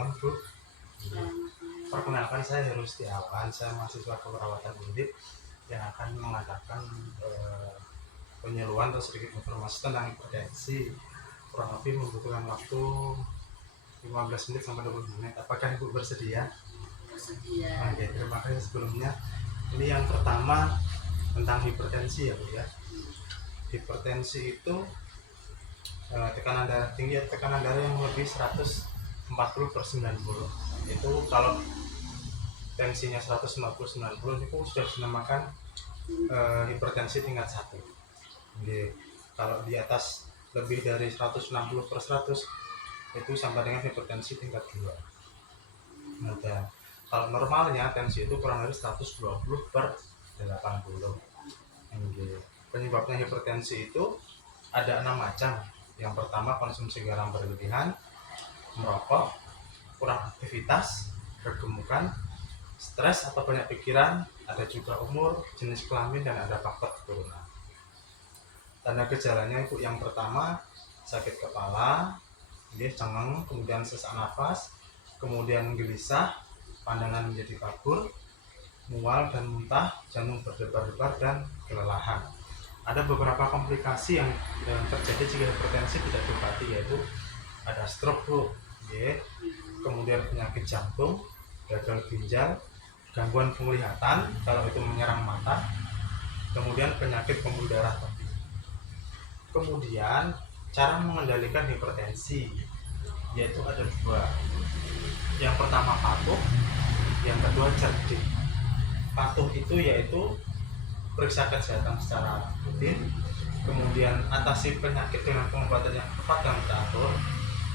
malam Bu. Perkenalkan, saya Heru Setiawan, saya mahasiswa keperawatan Undip yang akan mengadakan penyuluhan atau sedikit informasi tentang hipertensi. Kurang lebih membutuhkan waktu 15 menit sampai 20 menit. Apakah Ibu bersedia? Bersedia. Oke, terima kasih sebelumnya. Ini yang pertama tentang hipertensi ya Bu ya. Hipertensi itu tekanan darah tinggi, tekanan darah yang lebih 140/90. Itu kalau tensinya 150/90 itu sudah dinamakan hipertensi tingkat 1. Jadi, kalau di atas lebih dari 160/100 itu sama dengan hipertensi tingkat 2. Nah, dan kalau normalnya tensi itu kurang dari 120/80. Penyebabnya hipertensi itu ada 6 macam. Yang pertama, konsumsi garam berlebihan, merokok, kurang aktivitas, kegemukan, stres atau banyak pikiran, ada juga umur, jenis kelamin, dan ada faktor keturunan. Tanda gejalanya itu yang pertama sakit kepala, cengeng, kemudian sesak nafas, kemudian gelisah, pandangan menjadi kabur, mual dan muntah, jantung berdebar-debar, dan kelelahan. Ada beberapa komplikasi yang terjadi jika hipertensi tidak diobati, yaitu ada stroke Bu, kemudian penyakit jantung, gagal ginjal, gangguan penglihatan kalau itu menyerang mata, kemudian penyakit pembuluh darah tadi. Kemudian cara mengendalikan hipertensi yaitu ada 2. Yang pertama patuh, yang kedua cerdik. Patuh itu yaitu periksa kesehatan secara rutin, kemudian atasi penyakit dengan pengobatan yang tepat dan teratur,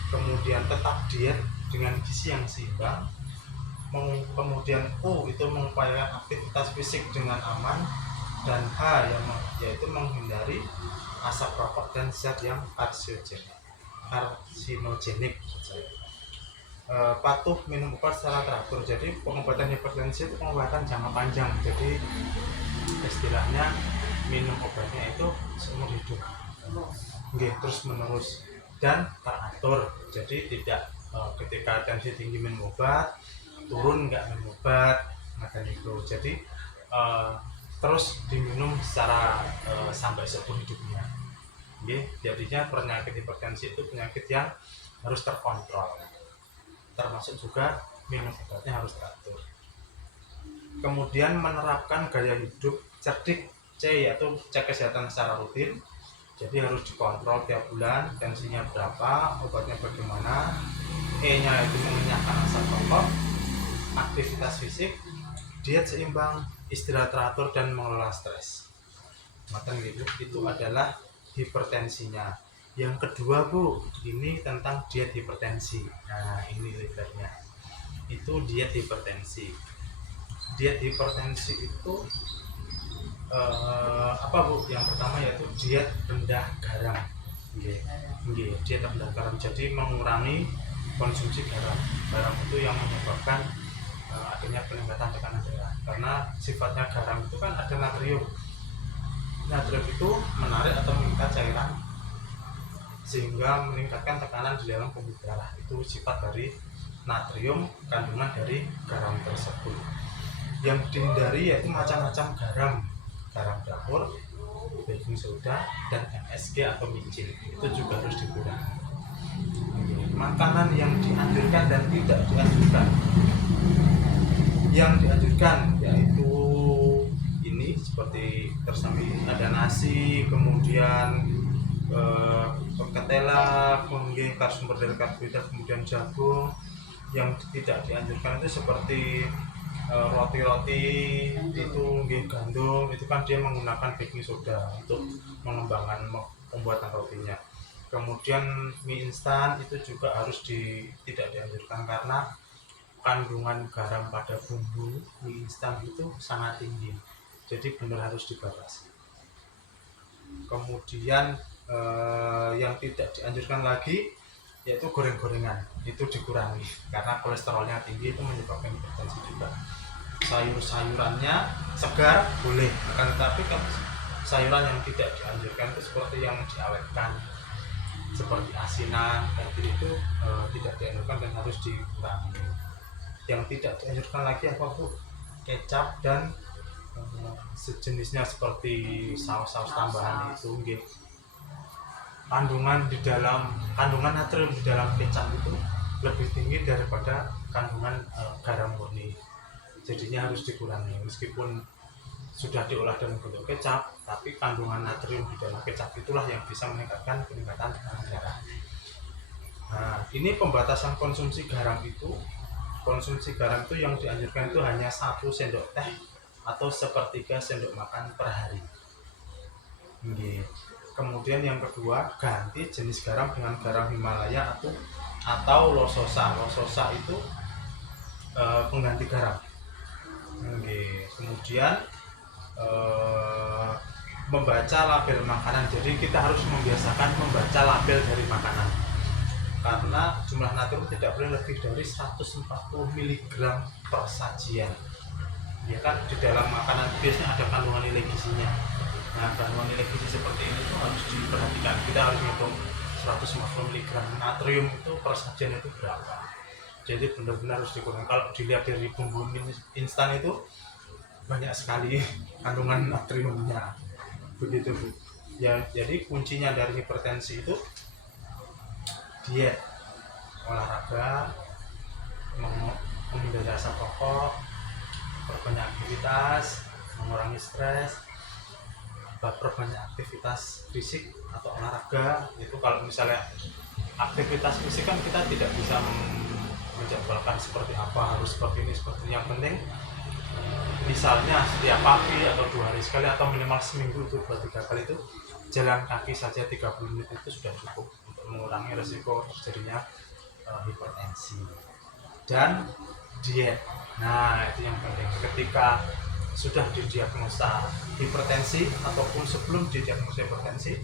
kemudian tetap diet dengan gizi yang seimbang, kemudian U itu mengupayakan aktivitas fisik dengan aman, dan H yaitu menghindari asap rokok dan zat yang karsinogenik. Patuh minum obat secara teratur. Jadi pengobatan hipertensi itu pengobatan jangka panjang, jadi istilahnya minum obatnya itu seumur hidup, terus menerus dan teratur. Jadi tidak ketika tensi tinggi minum obat, turun nggak minum obat, makan itu. Jadi terus diminum secara sampai seumur hidupnya. Jadinya penyakit hipertensi itu penyakit yang harus terkontrol, termasuk juga minum obatnya harus teratur. Kemudian menerapkan gaya hidup cerdik, C yaitu cek kesehatan secara rutin. Jadi harus dikontrol tiap bulan, tensinya berapa, obatnya bagaimana. E-nya itu mengenyahkan asap rokok, aktivitas fisik, diet seimbang, istirahat teratur, dan mengelola stres. Itu adalah hipertensinya. Yang kedua Bu, ini tentang diet hipertensi. Nah, ini levelnya. Itu diet hipertensi. Diet hipertensi itu apa Bu? Yang pertama yaitu diet rendah garam. Diet rendah garam. Jadi mengurangi konsumsi garam. Garam itu yang menyebabkan adanya peningkatan tekanan darah. Karena sifatnya garam itu kan ada natrium. Natrium itu menarik atau mengikat cairan sehingga meningkatkan tekanan di dalam pembuluh darah. Itu sifat dari natrium, kandungan dari garam tersebut. Yang dihindari yaitu macam-macam garam dapur, baking soda, dan MSG atau micin. Itu juga harus dikurangi. Makanan yang dianjurkan dan tidak dianjurkan. Yang dianjurkan yaitu ini seperti ada nasi, kemudian ketela, kemudian sumber dari karbohidrat, kemudian jagung. Yang tidak dianjurkan itu seperti roti-roti itu gandum, itu kan dia menggunakan baking soda untuk mengembangkan pembuatan rotinya. Kemudian mie instan itu juga harus tidak dianjurkan karena kandungan garam pada bumbu mie instan itu sangat tinggi, jadi benar harus dibatasi. Kemudian yang tidak dianjurkan lagi yaitu goreng-gorengan, itu dikurangi karena kolesterolnya tinggi, itu menyebabkan hipertensi juga. Sayur-sayurannya segar boleh, akan tetapi kalau sayuran yang tidak dianjurkan itu seperti yang diawetkan, seperti asinan kayak gitu itu tidak dianjurkan dan harus dikurangi. Yang tidak dianjurkan lagi apa Bu? Kecap dan sejenisnya seperti saus-saus tambahan itu nggih. Kandungan natrium di dalam kecap itu lebih tinggi daripada kandungan garam murni. Jadinya harus dikurangi meskipun sudah diolah dalam bentuk kecap, tapi kandungan natrium di dalam kecap itulah yang bisa meningkatkan peningkatan tekanan darah. Nah, ini pembatasan konsumsi garam itu. Konsumsi garam itu yang dianjurkan itu hanya 1 sendok teh atau 1/3 sendok makan per hari. Kemudian yang kedua, ganti jenis garam dengan garam Himalaya atau lososa. Lososa itu pengganti garam. Kemudian membaca label makanan. Jadi kita harus membiasakan membaca label dari makanan. Karena jumlah natrium tidak boleh lebih dari 140 mg per sajian. Ya kan di dalam makanan biasanya ada kandungan nilai gizinya. Nah, kandungan nilai gizi seperti ini itu harus diperhatikan. Kita harus menghitung 150 mg natrium itu per sajian itu berapa. Jadi benar-benar harus dikurangi. Kalau dilihat dari bumbu instan itu banyak sekali kandungan natriumnya. Begitu Bu. Ya, jadi kuncinya dari hipertensi itu diet, olahraga, menghindari asam rokok, perbanyak aktivitas, mengurangi stres, perbanyak aktivitas fisik atau olahraga. Itu kalau misalnya aktivitas fisik kan kita tidak bisa menjadwalkan seperti apa, harus seperti ini, seperti ini. Yang penting misalnya setiap pagi atau 2 hari sekali atau minimal seminggu itu 2-3 kali itu jalan kaki saja 30 menit itu sudah cukup untuk mengurangi resiko terjadinya hipertensi. Dan diet. Nah, itu yang penting. Ketika sudah didiagnosa hipertensi ataupun sebelum didiagnosa hipertensi,